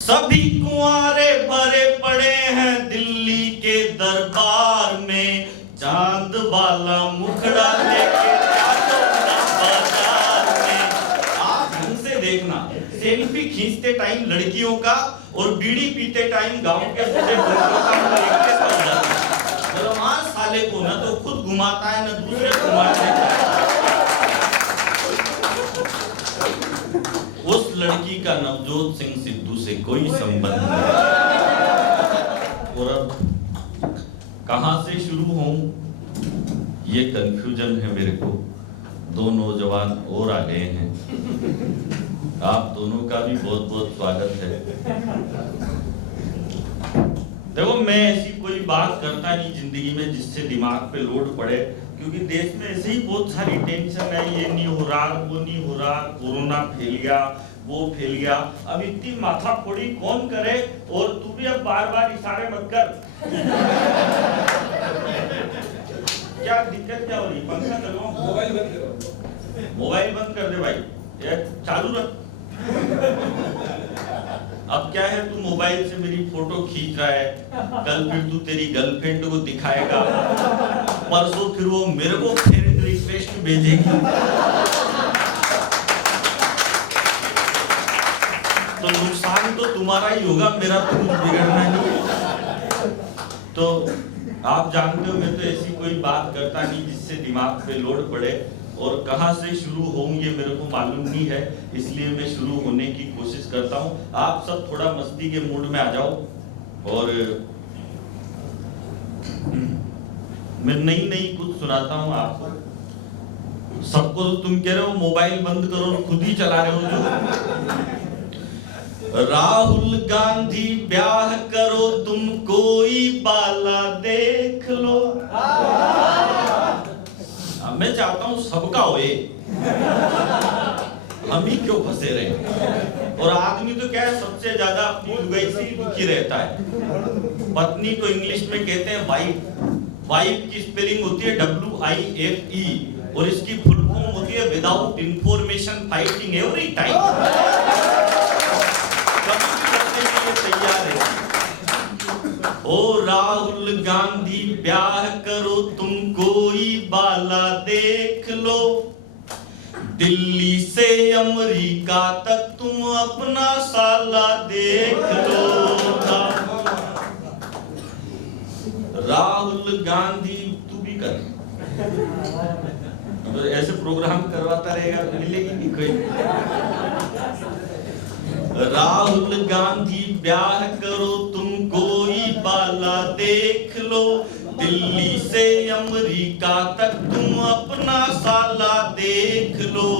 सभी कुंवारे भरे पड़े हैं दिल्ली के दरबार में, चांद वाला मुखड़ा लेके बाजार में। आप ढंग से देखना, सेल्फी खींचते टाइम लड़कियों का और बीड़ी पीते टाइम गांव के बूढ़े लड़कों का मार साले को ना तो खुद घुमाता है ना दूसरे को घुमाता है। उस लड़की का नवजोत सिंह सिद्धू से कोई संबंध नहीं। और अब कहां से शुरू हों ये कंफ्यूजन है मेरे को। दो नौजवान और आ गए हैं, आप दोनों का भी बहुत बहुत स्वागत है। देखो, मैं ऐसी कोई बात करता नहीं जिंदगी में जिससे दिमाग पे लोड पड़े, क्योंकि देश में ऐसे ही बहुत सारी टेंशन है। ये नहीं हो रहा, वो नहीं हो रहा, कोरोना फैल गया, वो फैल गया। अब इतनी माथा फोड़ी कौन करे? और तू भी अब बार बार इशारे मत कर। क्या दिक्कत क्या हो रही? पंखा चलो, मोबाइल बंद करो। मोबाइल बंद कर दे भाई, ये चालू रख। अब क्या है, तू मोबाइल से मेरी फोटो खींच रहा है, कल फिर तू तेरी गर्लफ्रेंड को दिखाएगा, परसों फिर वो मेरे को फ्रेंड रिक्वेस्ट भेजेगी। तो नुकसान तो तुम्हारा ही होगा, मेरा तो कुछ बिगड़ना नहीं। तो आप जानते हो मैं तो ऐसी कोई बात करता नहीं जिससे दिमाग पे लोड पड़े, और कहां से शुरू हों ये मेरे को मालूम नहीं है, इसलिए मैं शुरू होने की कोशिश करता हूं। आप सब थोड़ा मस्ती के मूड में आ जाओ। और मैं नई कुछ सुनाता हूं आपको। सबको तो तुम कह रहे हो मोबाइल बंद करो, खुद ही चला रहे हो जो। राहुल गांधी ब्याह करो, तुम कोई बाला देख लो। मैं चाहता हूं सबका होए, हम ही क्यों फंसे रहे। और आदमी तो क्या है, सबसे ज्यादा अपनी लुगाई से ही दुखी रहता है। पत्नी को इंग्लिश में कहते हैं वाइफ। वाइफ की स्पेलिंग होती है WIFE, और इसकी फुल फॉर्म होती है without information fighting every time. तैयार है। ओ राहुल गांधी ब्याह करो, तुम कोई बाला देख लो। दिल्ली से अमेरिका तक तुम अपना साला देख लो। राहुल गांधी, तू भी कर। तो ऐसे प्रोग्राम करवाता रहेगा तो मिलेगी नहीं कोई। राहुल गांधी ब्याह करो, तुम कोई बाला देख लो। दिल्ली से अमेरिका तक तुम अपना साला देख लो।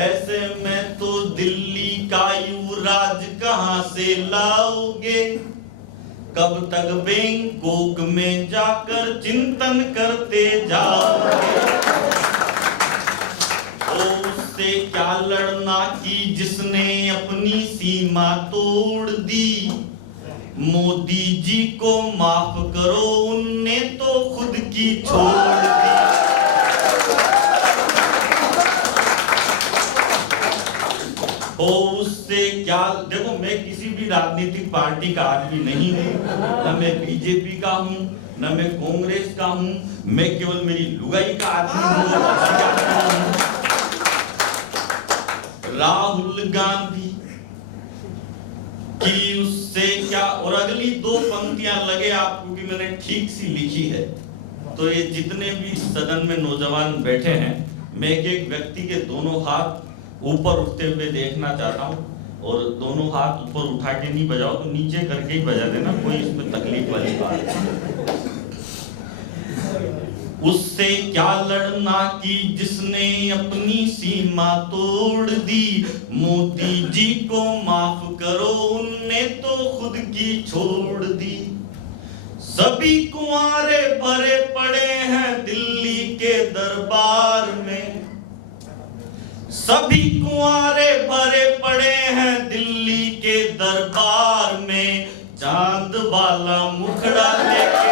ऐसे में तो दिल्ली का युवराज कहां से लाओगे? कब तक बैंकॉक में जाकर चिंतन करते जाओगे? उससे क्या लड़ना की जिसने अपनी सीमा तोड़ दी। मोदी जी को माफ करो, उनने तो खुद की छोड़ दी। उससे क्या, देखो मैं किसी भी राजनीतिक पार्टी का आदमी नहीं हूं, न मैं बीजेपी का हूं, न मैं कांग्रेस का हूं। मैं केवल मेरी लुगाई का आदमी हूं। राहुल गांधी की उससे क्या। और अगली दो पंक्तियां लगे आपको कि मैंने ठीक सी लिखी है। तो ये जितने भी सदन में नौजवान बैठे हैं, मैं एक व्यक्ति के दोनों हाथ ऊपर उठते हुए देखना चाहता हूं। और दोनों हाथ ऊपर उठा के नहीं बजाओ, तो नीचे करके ही बजा देना, कोई इसमें तकलीफ वाली बात नहीं। उससे क्या लड़ना की जिसने अपनी सीमा तोड़ दी। मोदी जी को माफ करो, उनने तो खुद की छोड़ दी। सभी कुंवारे भरे पड़े हैं दिल्ली के दरबार में। सभी कुंवारे भरे पड़े हैं दिल्ली के दरबार में, चांद वाला मुखड़ा लेके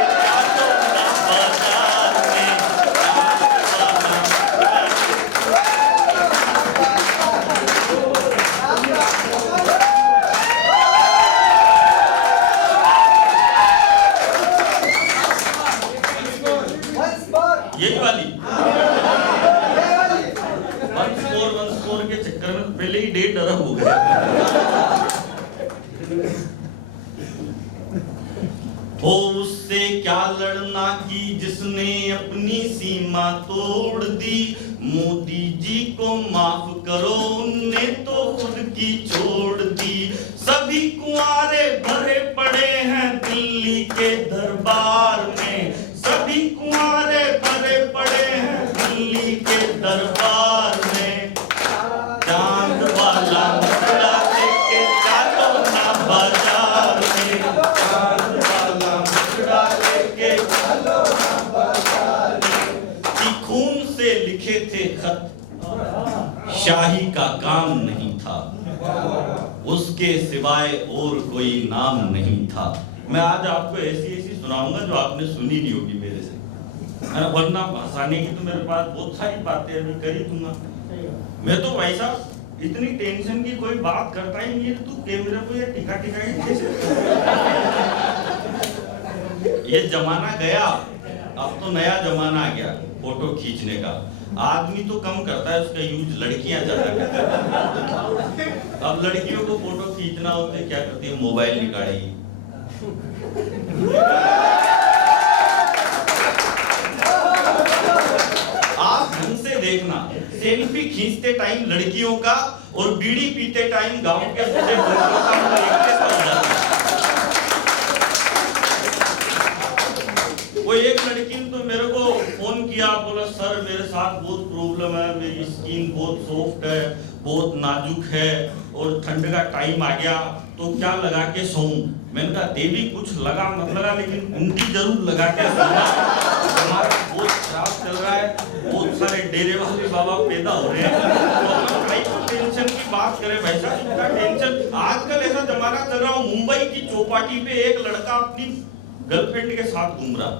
हो उससे क्या लड़ना की जिसने अपनी सीमा तोड़ दी। मोदी जी को माफ करो उनने तो खुद की छोड़ दी। सभी कुंवारे भरे पड़े हैं दिल्ली के दरबार में। सभी कुंवारे भरे पड़े हैं दिल्ली के दरबार में। चांद वाला मुखड़ा लेके चलो ना बाजार में। चांद वाला मुखड़ा लेके चलो ना बाजार में। कि खून से लिखे थे खत शाही का काम नहीं था। उसके सिवाय और कोई नाम नहीं था। मैं आज आपको ऐसी ऐसी सुनाऊंगा जो आपने सुनी नहीं होगी मेरे से। वरना हंसाने की तो मेरे पास बहुत सारी बातें अभी कर ही दूंगा। मैं तो भाई साहब इतनी टेंशन की कोई बात करता ही नहीं है। तू कैमरे को ये टिका टिका ही कैसे? ये जमाना गया, अब तो नया जमाना आ गया फोटो खींचने का। आदमी तो कम करता है उसका यूज, लड़कियां ज्यादा करती हैं। अब लड़कियों को फोटो खींचना होता है, क्या करती है, मोबाइल निकालेगी। आप ढंग से देखना, सेल्फी खींचते टाइम लड़कियों का और बीड़ी पीते टाइम गांव के बूढ़े बुजुर्गों का मुंह एक जैसा हो जाता है। वो एक लड़की ने तो मेरे को फोन किया, बोला सर मेरे साथ बहुत प्रॉब्लम है, मेरी स्किन बहुत सॉफ्ट है, बहुत नाजुक है और ठंड का टाइम आ गया तो क्या लगा के सोऊं। मैंने कहा देवी कुछ लगा मत लगा लेकिन कुंडी जरूर लगा के सोना। हमारा बहुत खराब चल रहा है, बहुत सारे डेरे वाले बाबा पैदा हो रहे हैं। तो टेंशन की बात करें भाई साहब, इतना टेंशन। आजकल ऐसा जमाना चल रहा हो, मुंबई की चौपाटी पे एक लड़का अपनी गर्लफ्रेंड के साथ घूम रहा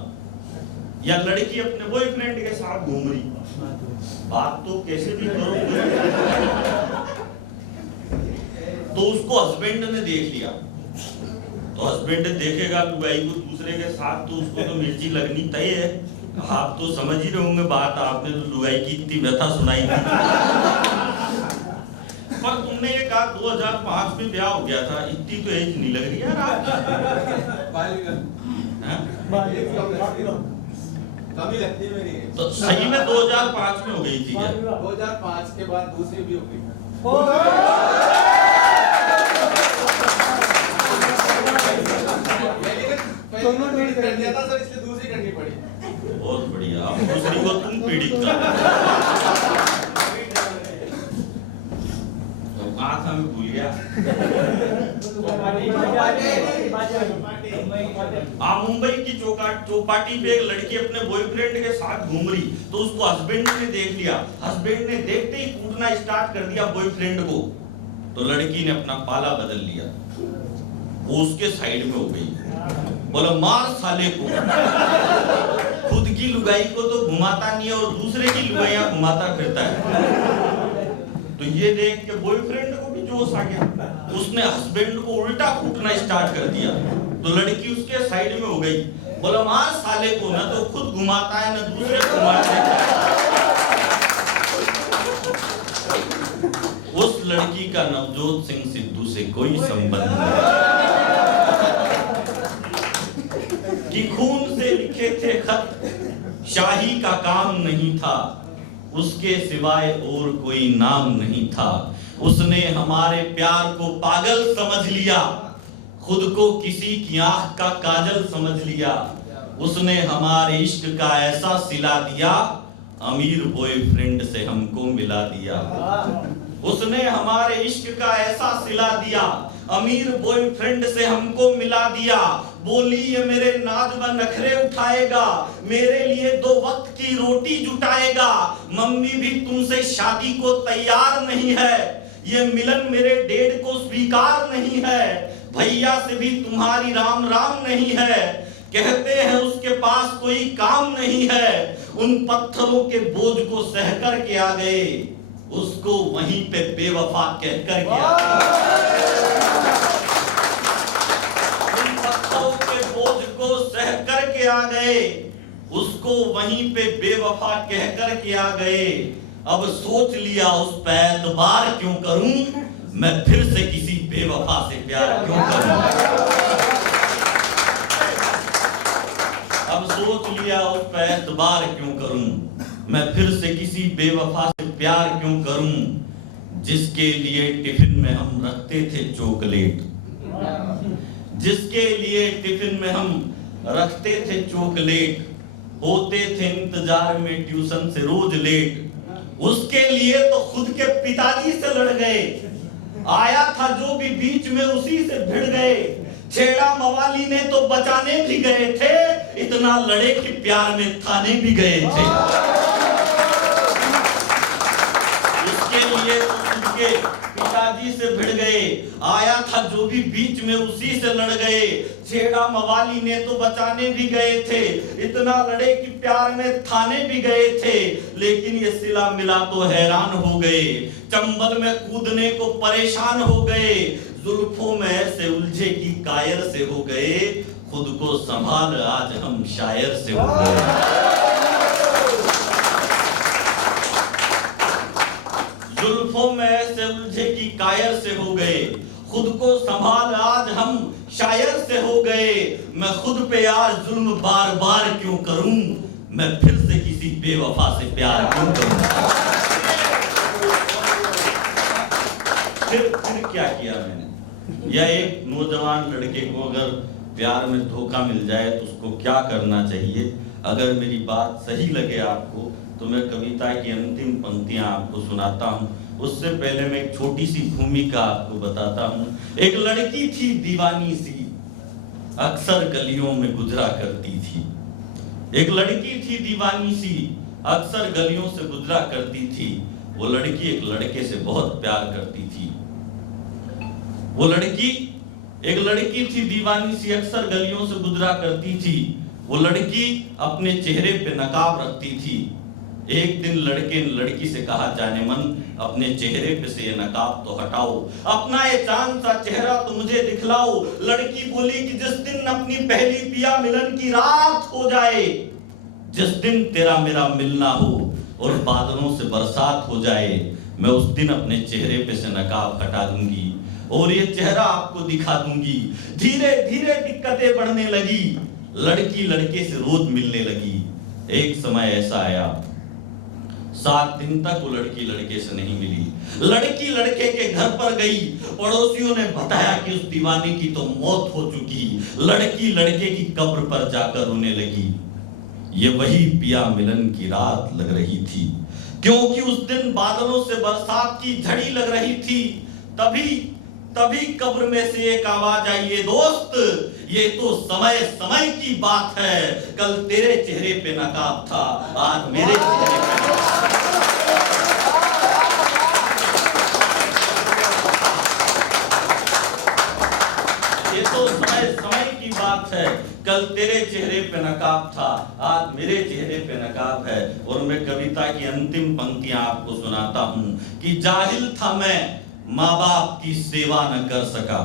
या लड़की अपने बॉयफ्रेंड के साथ घूम रही। बात तो कैसे भी करो। तो उसको हस्बैंड ने देख लिया, तो हस्बैंड देखेगा लुगाई को दूसरे के साथ तो उसको तो मिर्ची लगनी तय है। आप तो समझ ही रहे होंगे बात, आपने तो लुगाई की इतनी व्यथा सुनाई थी। पर तुमने ये कहा 2005 में ब्याह हो गया था, इतनी तो एज नहीं लग रही यार कमी लगती है मेरी। तो सही में 2005 में हो गई थी क्या? 2005 के बाद दूसरी भी हो गई। कर दिया था सर, इसलिए दूसरी करनी पड़ी। बहुत बढ़िया, अब दूसरी को तुम पीड़ित कर। तो कहाँ था मैं भूल गया। मुंबई की चौपाटी पे एक लड़की अपने बॉयफ्रेंड के साथ घूम रही, तो उसको हस्बैंड ने देख लिया। हस्बैंड ने देखते ही कूटना स्टार्ट कर दिया बॉयफ्रेंड को। तो लड़की ने अपना पाला बदल लिया, वो उसके साइड में हो गई। बोला मार साले को। खुद की लुगाई को तो घुमाता नहीं है और दूसरे की लुगाइयां घुमाता फिरता है। तो ये देख के बॉयफ्रेंड को भी जोश आ गया, उसने हस्बैंड को उल्टा कूटना स्टार्ट कर दिया। तो लड़की उसके साइड में हो गई। बोला मार साले को, ना तो खुद घुमाता है ना दूसरे घुमाता है। उस लड़की का नवजोत सिंह सिद्धू से कोई संबंध नहीं कि खून से लिखे थे खत शाही का काम नहीं था। उसके सिवाय और कोई नाम नहीं था। उसने हमारे प्यार को पागल समझ लिया, खुद को किसी की आंख का काजल समझ लिया। उसने हमारे इश्क का ऐसा सिला दिया, अमीर बॉयफ्रेंड से हमको मिला दिया। उसने हमारे इश्क का ऐसा सिला दिया, अमीर बॉयफ्रेंड से हमको मिला दिया। बोली ये मेरे नाज व नखरे उठाएगा, मेरे लिए 2 वक्त की रोटी जुटाएगा। मम्मी भी तुमसे शादी को तैयार नहीं है, ये मिलन मेरे डेड को स्वीकार नहीं है। भैया से भी तुम्हारी राम राम नहीं है, कहते हैं उसके पास कोई काम नहीं है। उन पत्थरों के बोझ को सह कर के आ गए, उसको वहीं पे बेवफा कहकर के आ गए। उन पत्थरों के बोझ को सह कर के आ गए, उसको वहीं पे बेवफा कहकर के आ गए। अब सोच लिया उस पे एतबार क्यों करूं, मैं फिर से किसी बेवफा से प्यार क्यों करूं। बार क्यों करूं, मैं फिर से किसी बेवफा से प्यार क्यों करूं, जिसके लिए टिफिन में हम रखते थे चॉकलेट, जिसके लिए टिफिन में हम रखते थे चॉकलेट, होते थे इंतजार में ट्यूशन से रोज लेट, उसके लिए तो खुद के पिताजी से लड़ गए, आया था जो भी बीच में उसी से भिड़ गए, छेड़ा मवाली ने तो बचाने भी गए थे, इतना लड़े कि प्यार में थाने भी गए थे, उसके लिए तो खुद के पिताजी से भिड़ गए, आया था जो भी बीच में उसी से लड़ गए, छेड़ा मवाली ने तो बचाने भी गए थे, इतना लड़े कि प्यार में थाने भी गए थे, लेकिन ये सिला मिला तो हैरान हो गए, चंबल में कूदने को परेशान हो गए, जुल्फों में ऐसे उलझे कि कायर से हो गए, खुद को संभाल आज हम शायर से हो गए। जुल्फों में ऐसे उलझे कि कायर से हो गए, खुद को संभाल आज हम शायर से हो गए, मैं खुद पे यार जुल्म बार बार क्यों करूं, मैं फिर से किसी बेवफा से प्यार क्यों करूं। फिर क्या किया मैंने, या एक नौजवान लड़के को अगर प्यार में धोखा मिल जाए तो उसको क्या करना चाहिए। अगर मेरी बात सही लगे आपको तो मैं कविता की अंतिम पंक्तियां आपको सुनाता हूं। उससे पहले मैं एक छोटी सी भूमिका आपको बताता हूं। एक लड़की थी दीवानी सी, अक्सर गलियों में गुजरा करती थी। एक लड़की थी दीवानी सी, अक्सर गलियों से गुजरा करती थी। वो लड़की एक लड़के से बहुत प्यार करती थी। वो लड़की एक लड़की थी दीवानी सी, अक्सर गलियों से गुजरा करती थी। वो लड़की अपने चेहरे पे नकाब रखती थी। एक दिन लड़के ने लड़की से कहा, जाने मन अपने चेहरे पे से ये नकाब तो हटाओ, अपना ये चांद सा चेहरा तो मुझे दिखलाओ। लड़की बोली कि जिस दिन अपनी पहली पिया मिलन की रात हो जाए, जिस दिन तेरा मेरा मिलना हो और बादलों से बरसात हो जाए, मैं उस दिन अपने चेहरे पे से नकाब हटा दूंगी और ये चेहरा आपको दिखा दूंगी। धीरे धीरे दिक्कतें बढ़ने लगी, लड़की लड़के से रोज मिलने लगी। एक समय ऐसा आया, 7 दिन तक वो लड़की लड़के से नहीं मिली। लड़की लड़के के घर पर गई, पड़ोसियों ने बताया कि उस दीवानी की तो मौत हो चुकी। लड़की लड़के की कब्र पर जाकर रोने लगी। ये वही पिया मिलन की रात लग रही थी, क्योंकि उस दिन बादलों से बरसात की झड़ी लग रही थी। तभी कब्र में से एक आवाज आई, ये दोस्त, ये तो समय समय की बात है। कल तेरे चेहरे पे नकाब था, आज मेरे चेहरे पे नकाब। ये तो समय समय की बात है, कल तेरे चेहरे पे नकाब था, आज मेरे चेहरे पे नकाब है। और मैं कविता की अंतिम पंक्तियां आपको सुनाता हूं कि जाहिल था मैं, माँ बाप की सेवा न कर सका।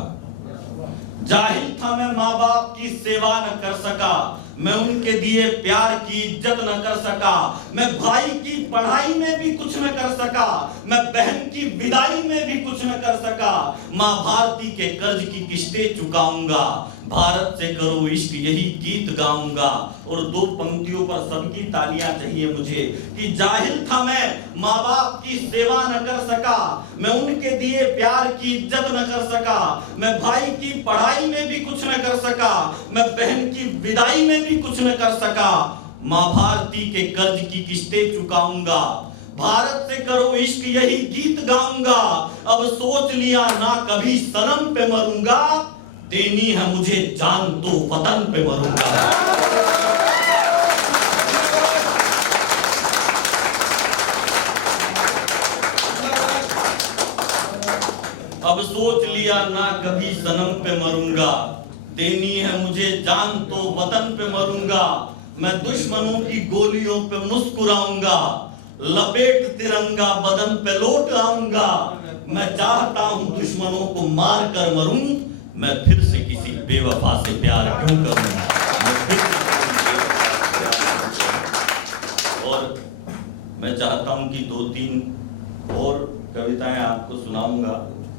जाहिल था मैं, माँ बाप की सेवा न कर सका। मैं उनके दिए प्यार की इज्जत न कर सका। मैं भाई की पढ़ाई में भी कुछ न कर सका। मैं बहन की विदाई में भी कुछ न कर सका। माँ भारती के कर्ज की किस्तें चुकाऊंगा। भारत से करो इश्क यही गीत गाऊंगा। और 2 पंक्तियों पर सबकी तालियां चाहिए मुझे कि जाहिल था मैं, माँ बाप की सेवा न कर सका। मैं उनके दिए प्यार की इज्जत न कर सका। मैं भाई की पढ़ाई में भी कुछ न कर सका। मैं बहन की विदाई में भी कुछ न कर सका। माँ भारती के कर्ज की किस्तें चुकाऊंगा। भारत से करो इश्क यही गीत गाऊंगा। अब सोच लिया ना कभी सनम पे मरूंगा। देनी है मुझे जान तो वतन पे मरूंगा। अब सोच लिया ना कभी सनम पे मरूंगा। देनी है मुझे जान तो वतन पे मरूंगा। मैं दुश्मनों की गोलियों पे मुस्कुराऊंगा। लपेट तिरंगा बदन पे लौट आऊंगा। मैं चाहता हूं दुश्मनों को मार कर मरूं। मैं फिर से किसी बेवफा से प्यार क्यों करूं। और मैं चाहता हूं कि 2-3 और कविताएं आपको सुनाऊंगा,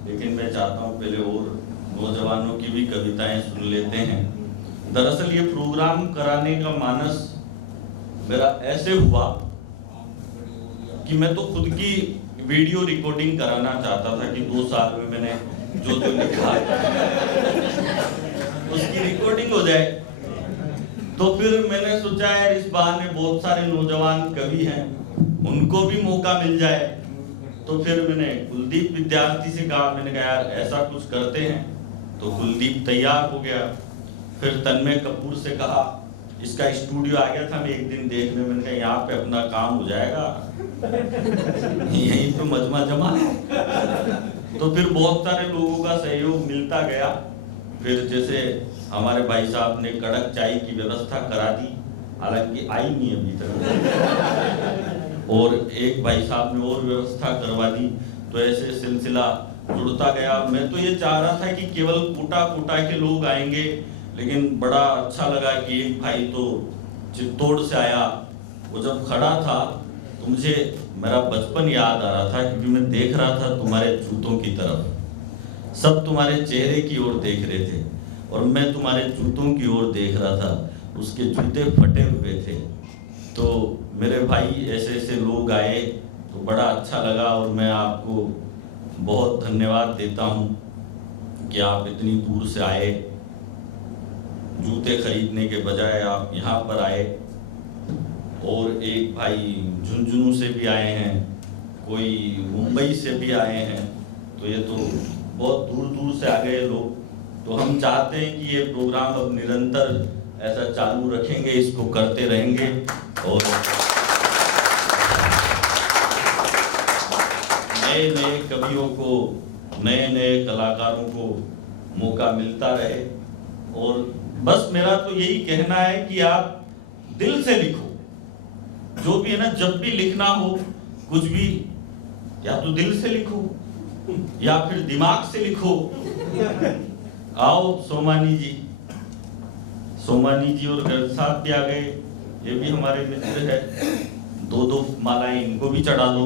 लेकिन मैं चाहता हूं पहले और नौजवानों की भी कविताएं सुन लेते हैं। दरअसल ये प्रोग्राम कराने का मानस मेरा ऐसे हुआ कि मैं तो खुद की वीडियो रिकॉर्डिंग कराना चाहता था कि 2 साल में मैंने जो लिखा उसकी रिकॉर्डिंग हो जाए। तो फिर मैंने सोचा यार इस बहाने बहुत सारे नौजवान कवि हैं, उनको भी मौका मिल जाए। तो फिर मैंने कुलदीप विद्यार्थी से कहा, मैंने कहा यार ऐसा कुछ करते हैं। तो कुलदीप तैयार हो गया। फिर तन्मय कपूर से कहा, इसका स्टूडियो आ गया था मैं एक दिन देखने, मैंने कहा यहाँ पे अपना काम हो जाएगा, यहीं पे मजमा जमा है। तो फिर बहुत सारे लोगों का सहयोग मिलता गया। फिर जैसे हमारे भाई साहब ने कड़क चाय की व्यवस्था करा दी, हालांकि आई नहीं अभी तक, और एक भाई साहब ने और व्यवस्था करवा दी। तो ऐसे सिलसिला जुड़ता गया। मैं तो ये चाह रहा था कि केवल कोटा के लोग आएंगे, लेकिन बड़ा अच्छा लगा कि एक भाई तो चित्तौड़ से आया। वो जब खड़ा था तो मुझे मेरा बचपन याद आ रहा था, क्योंकि मैं देख रहा था तुम्हारे जूतों की तरफ, सब तुम्हारे चेहरे की ओर देख रहे थे और मैं तुम्हारे जूतों की ओर देख रहा था। उसके जूते फटे हुए थे। तो मेरे भाई ऐसे ऐसे लोग आए तो बड़ा अच्छा लगा, और मैं आपको बहुत धन्यवाद देता हूँ कि आप इतनी दूर से आए, जूते खरीदने के बजाय आप यहाँ पर आए। और एक भाई झुंझुनू से भी आए हैं, कोई मुंबई से भी आए हैं। तो ये तो बहुत दूर दूर से आ गए लोग। तो हम चाहते हैं कि ये प्रोग्राम अब निरंतर ऐसा चालू रखेंगे, इसको करते रहेंगे और नए नए कवियों को, नए नए कलाकारों को मौका मिलता रहे। और बस मेरा तो यही कहना है कि आप दिल से लिखो, जो भी है ना, जब भी लिखना हो कुछ भी, या तो दिल से लिखो या फिर दिमाग से लिखो। आओ सोमानी जी और गर्ग साहब भी आ गए, ये भी हमारे मित्र है। 2-2 मालाएं इनको भी चढ़ा दो।